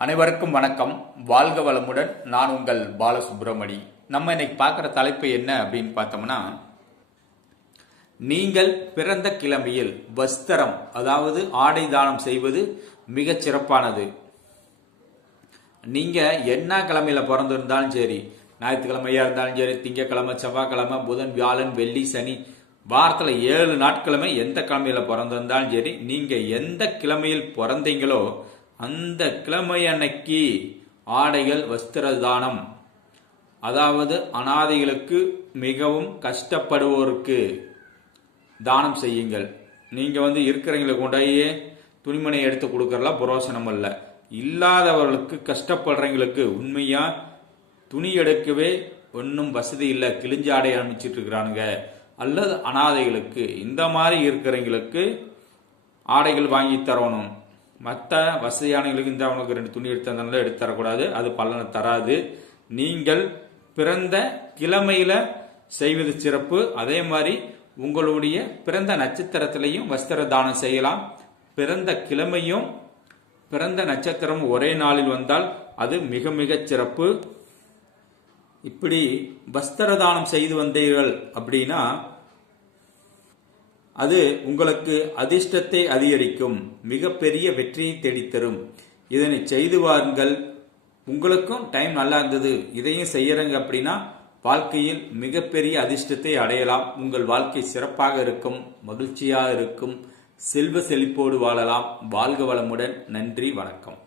அனைவருக்கும் வணக்கம். வாழ்க வளமுடன். நான் உங்கள் பாலசுப்ரமணி. நம்ம இன்னைக்கு பார்க்குற தலைப்பு என்ன அப்படின்னு பார்த்தோம்னா, நீங்கள் பிறந்த கிழமையில் வஸ்திரம் அதாவது ஆடை தானம் செய்வது மிகச் சிறப்பானது. நீங்க என்ன கிழமையில பிறந்திருந்தாலும் சரி, ஞாயிற்றுக்கிழமையா இருந்தாலும் சரி, திங்கக்கிழமை, செவ்வாய்க்கிழமை, புதன், வியாழன், வெள்ளி, சனி, வாரத்தில் 7 நாட்களுமே எந்த கிழமையில பிறந்திருந்தாலும் சரி, நீங்க எந்த கிழமையில் பிறந்தீங்களோ அந்த கிழமை அன்னைக்கு ஆடைகள் வஸ்திர தானம், அதாவது அனாதைகளுக்கு மிகவும் கஷ்டப்படுவோருக்கு தானம் செய்யுங்கள். நீங்க இருக்கிறவங்களுக்கு கொண்டாயே துணிமனை எடுத்து கொடுக்கறலாம் புரோசனம் அல்ல. இல்லாதவர்களுக்கு கஷ்டப்படுறவங்களுக்கு உண்மையா துணி எடுக்கவே ஒன்றும் வசதி இல்லை, கிழிஞ்ச ஆடை அனுப்பிச்சிட்டு இருக்கிறானுங்க, அல்லது அனாதைகளுக்கு இந்த மாதிரி இருக்கிறவங்களுக்கு ஆடைகள் வாங்கி தரணும். மற்ற வசதியானவங்களுக்கு இந்த அவனுக்கு 2 துணி எடுத்ததுனால எடுத்து தரக்கூடாது, அது பலனை தராது. நீங்கள் பிறந்த கிழமையில செய்வது சிறப்பு. அதே மாதிரி உங்களுடைய பிறந்த நட்சத்திரத்திலையும் வஸ்திர தானம் செய்யலாம். பிறந்த கிழமையும் பிறந்த நட்சத்திரம் ஒரே நாளில் வந்தால் அது மிக மிக சிறப்பு. இப்படி வஸ்திர தானம் செய்து வந்தீர்கள் அப்படின்னா அது உங்களுக்கு அதிர்ஷ்டத்தை அதிகரிக்கும், மிகப்பெரிய வெற்றியை தேடித்தரும். இதனை செய்து வாருங்கள். உங்களுக்கும் டைம் நல்லா இருந்தது, இதையும் செய்யறங்க அப்படின்னா வாழ்க்கையில் மிகப்பெரிய அதிர்ஷ்டத்தை அடையலாம். உங்கள் வாழ்க்கை சிறப்பாக இருக்கும், மகிழ்ச்சியாக இருக்கும், செல்வ செழிப்போடு வாழலாம். வாழ்க வளமுடன். நன்றி, வணக்கம்.